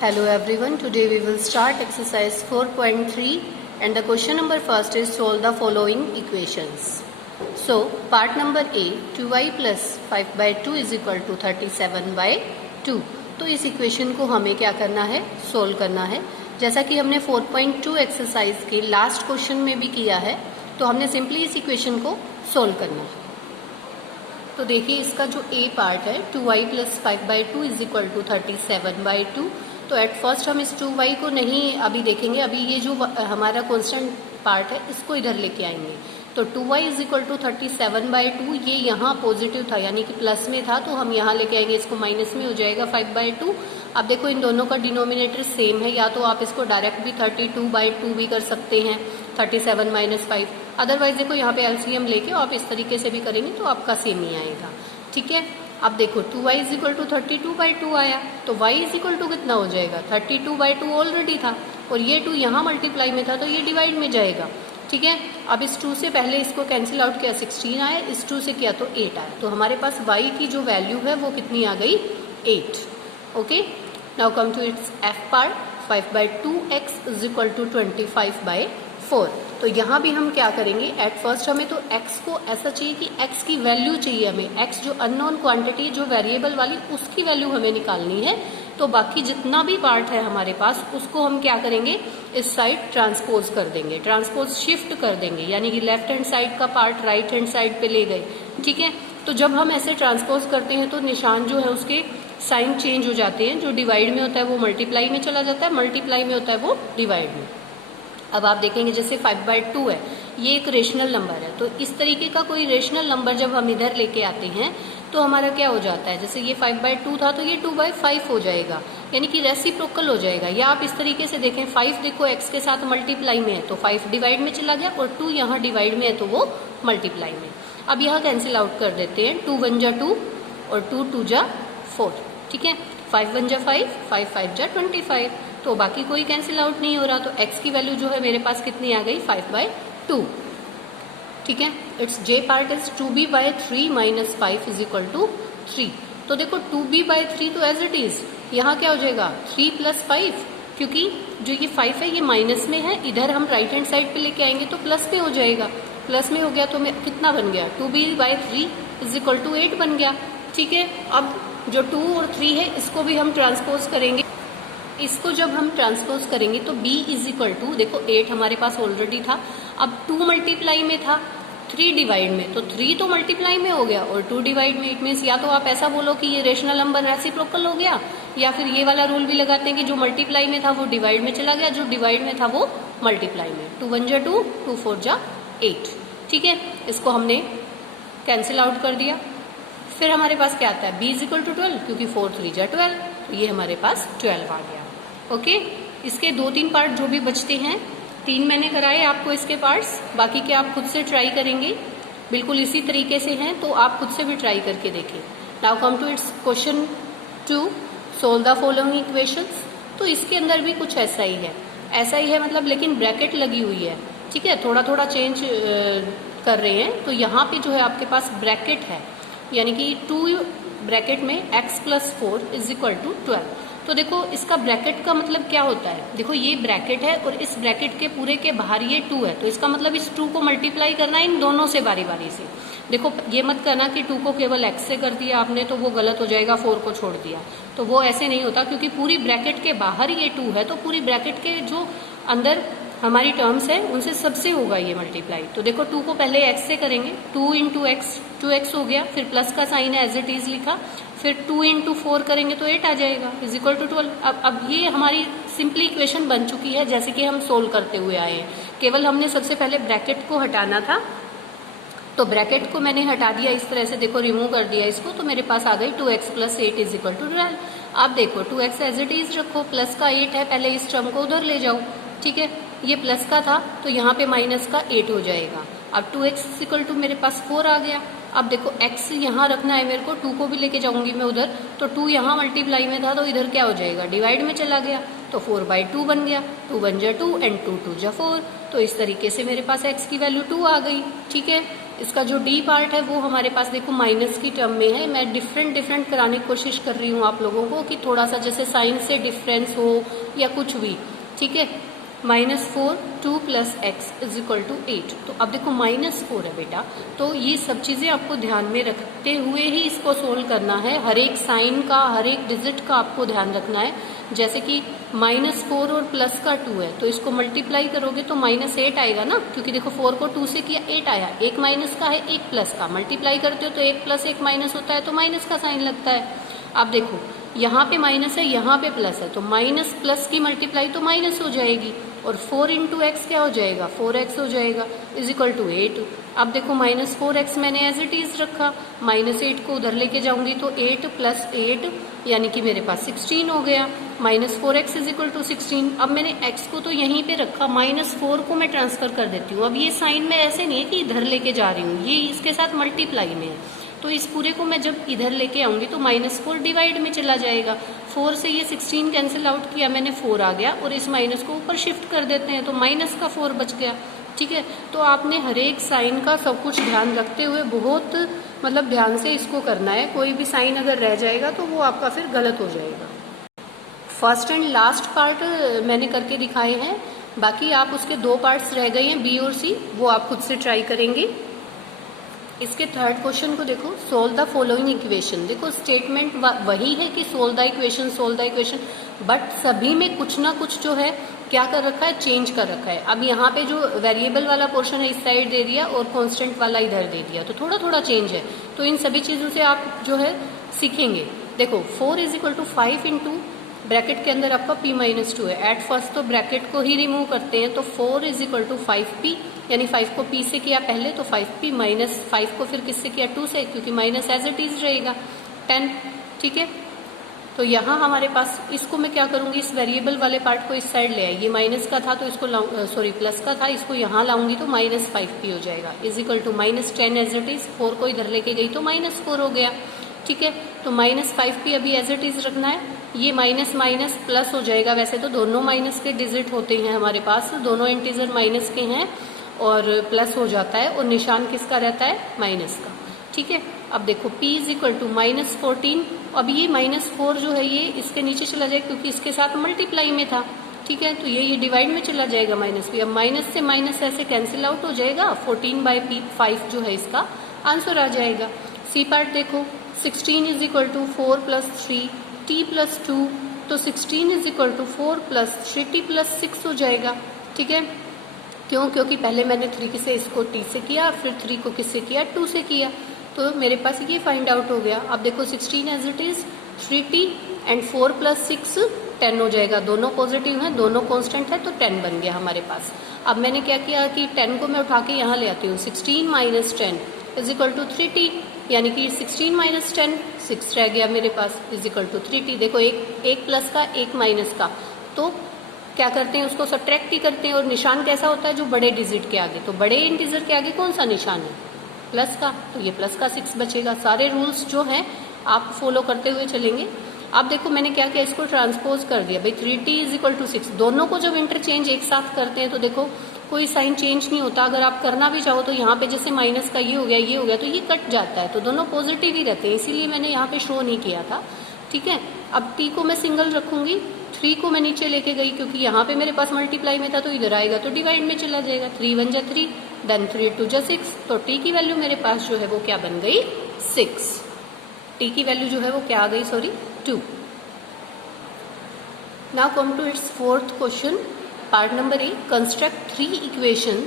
Hello everyone, today we will start exercise 4.3 and the question number first is solve the following equations. So part number A, 2y plus 5 by 2 is equal to 37 by 2. तो इस equation को हमें क्या करना है, solve करना है. जैसा कि हमने 4.2 एक्सरसाइज के लास्ट क्वेश्चन में भी किया है, तो हमने सिंपली इस इक्वेशन को सोल्व करना है. तो देखिए इसका जो A पार्ट है 2y plus 5 by 2 is equal to 37 by 2. तो एट फर्स्ट हम इस 2y को नहीं अभी देखेंगे, अभी ये जो हमारा कांस्टेंट पार्ट है इसको इधर लेके आएंगे. तो 2y is equal to 37 by 2, ये यहाँ पॉजिटिव था यानी कि प्लस में था, तो हम यहाँ लेके आएंगे, इसको माइनस में हो जाएगा 5 बाई 2. अब देखो इन दोनों का डिनोमिनेटर सेम है, या तो आप इसको डायरेक्ट भी 32 बाई 2 भी कर सकते हैं, 37 माइनस 5. अदरवाइज देखो यहाँ पे एलसीएम लेके आप इस तरीके से भी करेंगे तो आपका सेम ही आएगा. ठीक है, अब देखो 2y is equal to 32 by 2 आया, तो y इज इक्वल टू कितना हो जाएगा, 32 बाई 2 ऑलरेडी था और ये 2 यहाँ मल्टीप्लाई में था तो ये डिवाइड में जाएगा. ठीक है, अब इस 2 से पहले इसको कैंसिल आउट किया 16 आया, इस 2 से किया तो 8 आया, तो हमारे पास y की जो वैल्यू है वो कितनी आ गई, 8. Okay, now come to its f part. 5 by 2x is equal to 25 by 4. तो यहाँ भी हम क्या करेंगे, एट फर्स्ट हमें तो x को ऐसा चाहिए कि x की वैल्यू चाहिए हमें, x जो अननोन क्वांटिटी जो वेरिएबल वाली उसकी वैल्यू हमें निकालनी है. तो बाकी जितना भी पार्ट है हमारे पास उसको हम क्या करेंगे, इस साइड ट्रांसपोज कर देंगे, ट्रांसपोज शिफ्ट कर देंगे, यानी कि लेफ्ट हैंड साइड का पार्ट राइट हैंड साइड पे ले गए. ठीक है, तो जब हम ऐसे ट्रांसपोज करते हैं तो निशान जो है उसके साइन चेंज हो जाते हैं, जो डिवाइड में होता है वो मल्टीप्लाई में चला जाता है, मल्टीप्लाई में होता है वो डिवाइड में. अब आप देखेंगे जैसे 5 बाई 2 है, ये एक रेशनल नंबर है, तो इस तरीके का कोई रेशनल नंबर जब हम इधर लेके आते हैं तो हमारा क्या हो जाता है, जैसे ये 5 बाई 2 था तो ये 2 बाई 5 हो जाएगा, यानी कि रेसिप्रोकल हो जाएगा. या आप इस तरीके से देखें, 5 देखो x के साथ मल्टीप्लाई में है तो 5 डिवाइड में चला गया और 2 यहाँ डिवाइड में है तो वो मल्टीप्लाई में. अब यहाँ कैंसिल आउट कर देते हैं, 2 1 जा 2 और 2 2 जा 4. ठीक है, 5 1 जा 5, 5 5 जा 25, तो बाकी कोई कैंसिल आउट नहीं हो रहा, तो x की वैल्यू जो है मेरे पास कितनी आ गई, 5 बाई 2. ठीक है, its j part is 2b by 3 minus 5 is equal to 3. तो देखो 2b बाई 3 तो एज इट इज यहाँ क्या हो जाएगा, 3 प्लस 5, क्योंकि जो ये 5 है ये माइनस में है, इधर हम राइट हैंड साइड पे लेके आएंगे तो प्लस में हो जाएगा. प्लस में हो गया तो कितना बन गया, 2b by 3 is equal to 8 बन गया. ठीक है, अब जो 2 और 3 है इसको भी हम ट्रांसपोज करेंगे. इसको जब हम ट्रांसपोज करेंगे तो b इज इक्वल टू, देखो 8 हमारे पास ऑलरेडी था, अब 2 मल्टीप्लाई में था, 3 डिवाइड में, तो 3 तो मल्टीप्लाई में हो गया और 2 डिवाइड में. इट मीन्स या तो आप ऐसा बोलो कि ये रेशनल नंबर रेसिप्रोकल हो गया, या फिर ये वाला रूल भी लगाते हैं कि जो मल्टीप्लाई में था वो डिवाइड में चला गया, जो डिवाइड में था वो मल्टीप्लाई में. 2 1 जा 2, 2 4 जा 8. ठीक है, इसको हमने कैंसिल आउट कर दिया. फिर हमारे पास क्या आता है, b इज इक्वल टू 12, क्योंकि 4 3 जा 12, तो ये हमारे पास 12 आ गया. ओके, इसके 2-3 पार्ट जो भी बचते हैं, 3 मैंने कराए आपको इसके पार्ट्स, बाकी के आप खुद से ट्राई करेंगे, बिल्कुल इसी तरीके से हैं तो आप खुद से भी ट्राई करके देखें. Now come to its question 2, solve the following equations. तो इसके अंदर भी कुछ ऐसा ही है मतलब, लेकिन ब्रैकेट लगी हुई है. ठीक है, थोड़ा थोड़ा चेंज कर रहे हैं, तो यहाँ पे जो है आपके पास ब्रैकेट है, यानी कि 2 ब्रैकेट में x plus 4 is equal to 12. तो देखो इसका ब्रैकेट का मतलब क्या होता है, देखो ये ब्रैकेट है और इस ब्रैकेट के पूरे के बाहर ये 2 है, तो इसका मतलब इस 2 को मल्टीप्लाई करना है इन दोनों से बारी बारी से. देखो ये मत करना कि 2 को केवल x से कर दिया आपने तो वो गलत हो जाएगा, 4 को छोड़ दिया, तो वो ऐसे नहीं होता, क्योंकि पूरी ब्रैकेट के बाहर ये 2 है, तो पूरी ब्रैकेट के जो अंदर हमारी टर्म्स है उनसे सबसे होगा ये मल्टीप्लाई. तो देखो 2 को पहले x से करेंगे, 2 इंटू एक्स, 2x हो गया, फिर प्लस का साइन है एज इट इज लिखा, फिर 2 इंटू 4 करेंगे तो 8 आ जाएगा इज इक्वल टू 12. अब ये हमारी सिंपली इक्वेशन बन चुकी है जैसे कि हम सोल्व करते हुए आए हैं. केवल हमने सबसे पहले ब्रैकेट को हटाना था, तो ब्रैकेट को मैंने हटा दिया इस तरह से, देखो रिमूव कर दिया इसको, तो मेरे पास आ गई 2x plus 8 is equal to 12. अब देखो 2x एज इट इज रखो, प्लस का 8 है, पहले इस टर्म को उधर ले जाओ. ठीक है, ये प्लस का था तो यहाँ पे माइनस का 8 हो जाएगा. अब 2x इक्वल टू मेरे पास 4 आ गया. अब देखो x यहाँ रखना है मेरे को, 2 को भी लेके जाऊंगी मैं उधर, तो 2 यहाँ मल्टीप्लाई में था तो इधर क्या हो जाएगा, डिवाइड में चला गया, तो 4 बाई 2 बन गया. 2 1 जा 2 एंड 2 2 जा 4, तो इस तरीके से मेरे पास x की वैल्यू 2 आ गई. ठीक है, इसका जो डी पार्ट है वो हमारे पास देखो माइनस की टर्म में है। मैं डिफरेंट कराने की कोशिश कर रही हूँ आप लोगों को कि थोड़ा सा जैसे साइन से डिफरेंस हो या कुछ भी, ठीक है। -4 2 + x = 8। तो अब देखो -4 है बेटा, तो ये सब चीजें आपको ध्यान में रखते हुए ही इसको सोल्व करना है। हर एक साइन का, हर एक डिजिट का आपको ध्यान रखना है। जैसे कि -4 और प्लस का 2 है, तो इसको मल्टीप्लाई करोगे तो -8 आएगा ना, क्योंकि देखो 4 को 2 से किया 8 आया। एक माइनस का है, एक प्लस का, मल्टीप्लाई करते हो तो 1 + 1 माइनस होता है, तो माइनस का साइन लगता है। अब देखो यहाँ पे माइनस है, यहाँ पे प्लस है, तो माइनस प्लस की मल्टीप्लाई तो माइनस हो जाएगी, और 4 × x क्या हो जाएगा, 4x हो जाएगा, = 8। अब देखो -4x मैंने एज इट इज रखा, -8 को उधर लेके जाऊंगी तो 8 + 8 यानी कि मेरे पास 16 हो गया। -4x = 16। अब मैंने x को तो यहीं पे रखा, -4 को मैं ट्रांसफर कर देती हूँ। अब ये साइन में ऐसे नहीं है कि इधर लेके जा रही हूँ, ये इसके साथ मल्टीप्लाई में है, तो इस पूरे को मैं जब इधर लेके आऊंगी तो -4 डिवाइड में चला जाएगा। 4 से ये 16 कैंसिल आउट किया मैंने, 4 आ गया, और इस माइनस को ऊपर शिफ्ट कर देते हैं तो माइनस का 4 बच गया, ठीक है। तो आपने हर एक साइन का सब कुछ ध्यान रखते हुए बहुत मतलब ध्यान से इसको करना है। कोई भी साइन अगर रह जाएगा तो वो आपका फिर गलत हो जाएगा। फर्स्ट एंड लास्ट पार्ट मैंने करके दिखाए हैं, बाकी आप उसके 2 पार्ट्स रह गए हैं, बी और सी, वो आप खुद से ट्राई करेंगे। इसके थर्ड क्वेश्चन को देखो, सोल्व द फॉलोइंग इक्वेशन। देखो स्टेटमेंट वही है कि सोल्व द इक्वेशन, बट सभी में कुछ ना कुछ जो है क्या कर रखा है, चेंज कर रखा है। अब यहाँ पे जो वेरिएबल वाला पोर्शन है इस साइड दे दिया और कांस्टेंट वाला इधर दे दिया, तो थोड़ा थोड़ा चेंज है। तो इन सभी चीजों से आप जो है सीखेंगे। देखो 4 = 5 × ब्रैकेट के अंदर आपका p-2 है। एट फर्स्ट तो ब्रैकेट को ही रिमूव करते हैं, तो 4 = 5p, यानी 5 को p से किया पहले तो 5p, -5 को फिर किससे किया, 2 से, क्योंकि माइनस एज इट इज रहेगा 10, ठीक है। तो यहाँ हमारे पास इसको मैं क्या करूंगी, इस वेरिएबल वाले पार्ट को इस साइड ले आई, ये माइनस का था तो इसको सॉरी प्लस का था, इसको यहाँ लाऊंगी तो -5p हो जाएगा, = -10 एज इट इज। 4 को इधर लेके गई तो -4 हो गया, ठीक है। तो -5p अभी एज इट इज रखना है। ये माइनस माइनस प्लस हो जाएगा, वैसे तो दोनों माइनस के डिजिट होते हैं हमारे पास, दोनों इंटीजर माइनस के हैं और प्लस हो जाता है, और निशान किसका रहता है, माइनस का, ठीक है। अब देखो p = -14, अब ये -4 जो है ये इसके नीचे चला जाएगा क्योंकि इसके साथ मल्टीप्लाई में था, ठीक है। तो ये डिवाइड में चला जाएगा -p, अब माइनस से माइनस ऐसे कैंसिल आउट हो जाएगा, 14/5 जो है इसका आंसर आ जाएगा। सी पार्ट देखो, 16 = 4 + 3 t + 2, तो 16 = 4 + 3t + 6 हो जाएगा, ठीक है। क्यों, क्योंकि पहले मैंने 3 से इसको t से किया, फिर 3 को किससे किया, 2 से किया, तो मेरे पास ये फाइंड आउट हो गया। अब देखो 16 as it is, 3t and 4 + 6 10 हो जाएगा, दोनों पॉजिटिव हैं, दोनों कांस्टेंट है, तो 10 बन गया हमारे पास। अब मैंने क्या किया कि 10 को मैं उठा के यहाँ ले आती हूँ, 16 - 10 = 3t, यानी कि 16 - 10 6 रह गया मेरे पास, = 3t। देखो एक प्लस का, एक माइनस का, तो क्या करते हैं उसको सब्ट्रैक्ट ही करते हैं, और निशान कैसा होता है, जो बड़े डिजिट के आगे, तो बड़े इंटीजर के आगे कौन सा निशान है, प्लस का, तो ये प्लस का 6 बचेगा। सारे रूल्स जो हैं आप फॉलो करते हुए चलेंगे। अब देखो मैंने क्या किया, इसको ट्रांसपोज कर दिया भाई, 3t = 6, दोनों को जब इंटरचेंज एक साथ करते हैं तो देखो कोई साइन चेंज नहीं होता। अगर आप करना भी चाहो तो यहाँ पे जैसे माइनस का ये हो गया तो ये कट जाता है, तो दोनों पॉजिटिव ही रहते हैं, इसीलिए मैंने यहाँ पे शो नहीं किया था, ठीक है। अब t को मैं सिंगल रखूंगी, 3 को मैं नीचे लेके गई क्योंकि यहाँ पे मेरे पास मल्टीप्लाई में था, तो इधर आएगा तो डिवाइड में चला जाएगा, 3 × 1 = 3, देन 3 × 2 = 6, तो t की वैल्यू मेरे पास जो है वो क्या बन गई, 6। t की वैल्यू जो है वो क्या आ गई, sorry 2। Now come to its fourth question, part number A, construct 3 equation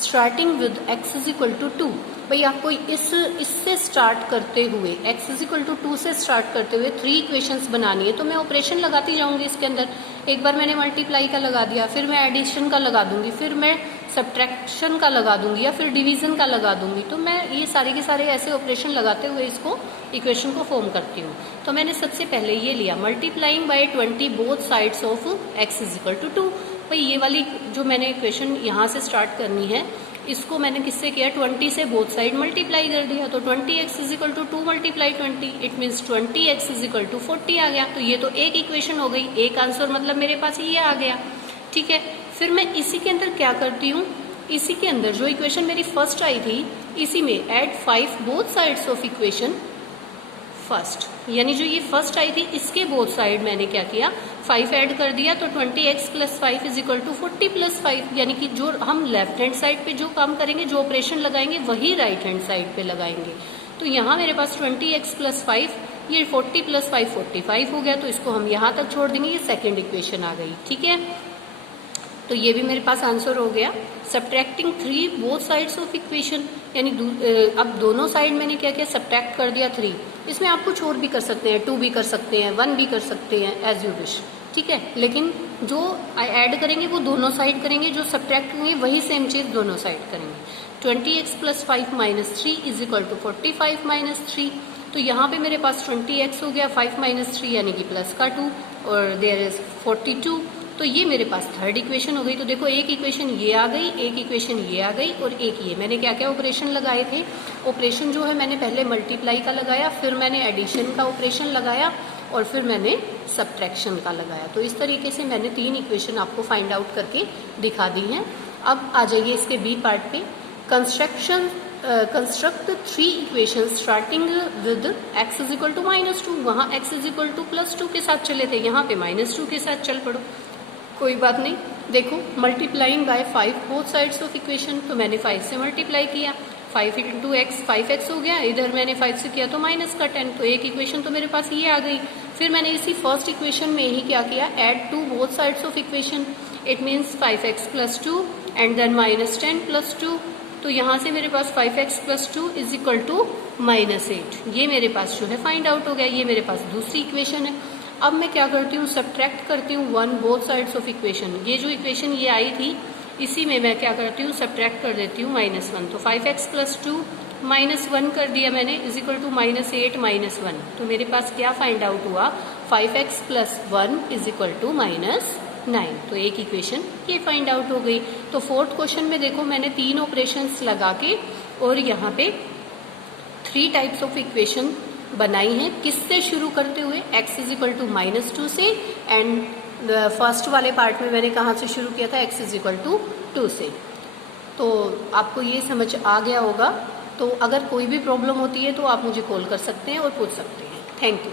starting with x = 2। भाई आपको इससे स्टार्ट करते हुए, x = 2 से स्टार्ट करते हुए 3 इक्वेशंस बनानी है, तो मैं ऑपरेशन लगाती जाऊंगी इसके अंदर। एक बार मैंने मल्टीप्लाई का लगा दिया, फिर मैं एडिशन का लगा दूंगी, फिर मैं सब्ट्रैक्शन का लगा दूंगी, या फिर डिवीजन का लगा दूंगी। तो मैं ये सारे के सारे ऐसे ऑपरेशन लगाते हुए इसको इक्वेशन को फॉर्म करती हूँ। तो मैंने सबसे पहले ये लिया, multiplying by 20 both sides of x = 2। भाई ये वाली जो मैंने इक्वेशन यहाँ से स्टार्ट करनी है, इसको मैंने किससे किया, 20 से बोथ साइड मल्टीप्लाई कर दिया, तो 20x = 2 × 20, इट मीन्स 20x = 40 आ गया। तो ये तो एक इक्वेशन हो गई, एक आंसर मतलब मेरे पास ये आ गया, ठीक है। फिर मैं इसी के अंदर क्या करती हूँ, इसी के अंदर जो इक्वेशन मेरी फर्स्ट आई थी इसी में add 5 both sides of equation first, यानी जो ये फर्स्ट आई थी इसके बोथ साइड मैंने क्या किया, 5 ऐड कर दिया। तो 20x + 5 = 40 + 5, यानी कि जो हम लेफ्ट हैंड साइड पे जो काम करेंगे, जो ऑपरेशन लगाएंगे, वही राइट हैंड साइड पे लगाएंगे। तो यहाँ मेरे पास 20x + 5, ये 40 + 5 45 हो गया, तो इसको हम यहाँ तक छोड़ देंगे। ये सेकेंड इक्वेशन आ गई, ठीक है। तो ये भी मेरे पास आंसर हो गया। Subtracting 3 both sides of equation, यानी अब दोनों साइड मैंने क्या किया, सब्ट्रैक्ट कर दिया 3। इसमें आप कुछ और भी कर सकते हैं, 2 भी कर सकते हैं, 1 भी कर सकते हैं, एज यू विश, ठीक है। लेकिन जो ऐड करेंगे वो दोनों साइड करेंगे, जो सब्ट्रैक्ट करेंगे वही सेम चीज दोनों साइड करेंगे। 20x + 5 - 3 = 45 - 3। तो यहाँ पे मेरे पास 20x हो गया, 5 - 3 यानी कि प्लस का 2, और देयर इज 42। तो ये मेरे पास थर्ड इक्वेशन हो गई। तो देखो एक इक्वेशन ये आ गई, एक इक्वेशन ये आ गई, और एक ये। मैंने क्या क्या ऑपरेशन लगाए थे, ऑपरेशन जो है मैंने पहले मल्टीप्लाई का लगाया, फिर मैंने एडिशन का ऑपरेशन लगाया, और फिर मैंने सब्ट्रैक्शन का लगाया। तो इस तरीके से मैंने 3 इक्वेशन आपको फाइंड आउट करके दिखा दी हैं। अब आ जाइए इसके बी पार्ट पे। Construct 3 equation starting with x = -2। वहाँ x = +2 के साथ चले थे, यहाँ पे -2 के साथ चल पड़ो, कोई बात नहीं। देखो multiplying by 5 both sides of equation, तो मैंने 5 से मल्टीप्लाई किया, 5 × x 5x हो गया, इधर मैंने 5 से किया तो -10, तो एक इक्वेशन तो मेरे पास ये आ गई। फिर मैंने इसी फर्स्ट इक्वेशन में ही क्या किया, add 2 both sides of equation, it means 5x + 2 and then -10 + 2। तो यहाँ से मेरे पास 5x + 2 = -8। ये मेरे पास जो है फाइंड आउट हो गया। ये मेरे पास दूसरी इक्वेशन है। अब मैं क्या करती हूँ, सब्ट्रैक्ट करती हूँ 1 बोथ साइड्स ऑफ इक्वेशन। ये जो इक्वेशन ये आई थी, इसी में मैं क्या करती हूँ, सब्ट्रैक्ट कर देती हूँ -1। तो 5x + 2 -1 कर दिया मैंने, = -8 -1। तो मेरे पास क्या फाइंड आउट हुआ, 5x + 1 = -9। तो एक इक्वेशन ये फाइंड आउट हो गई। तो फोर्थ क्वेश्चन में देखो मैंने 3 ऑपरेशंस लगा के और यहाँ पे 3 टाइप्स ऑफ इक्वेशन बनाई हैं। किससे शुरू करते हुए, x = -2 से, एंड फर्स्ट वाले पार्ट में मैंने कहाँ से शुरू किया था, x = 2 से। तो आपको ये समझ आ गया होगा। तो अगर कोई भी प्रॉब्लम होती है तो आप मुझे कॉल कर सकते हैं और पूछ सकते हैं। Thank you.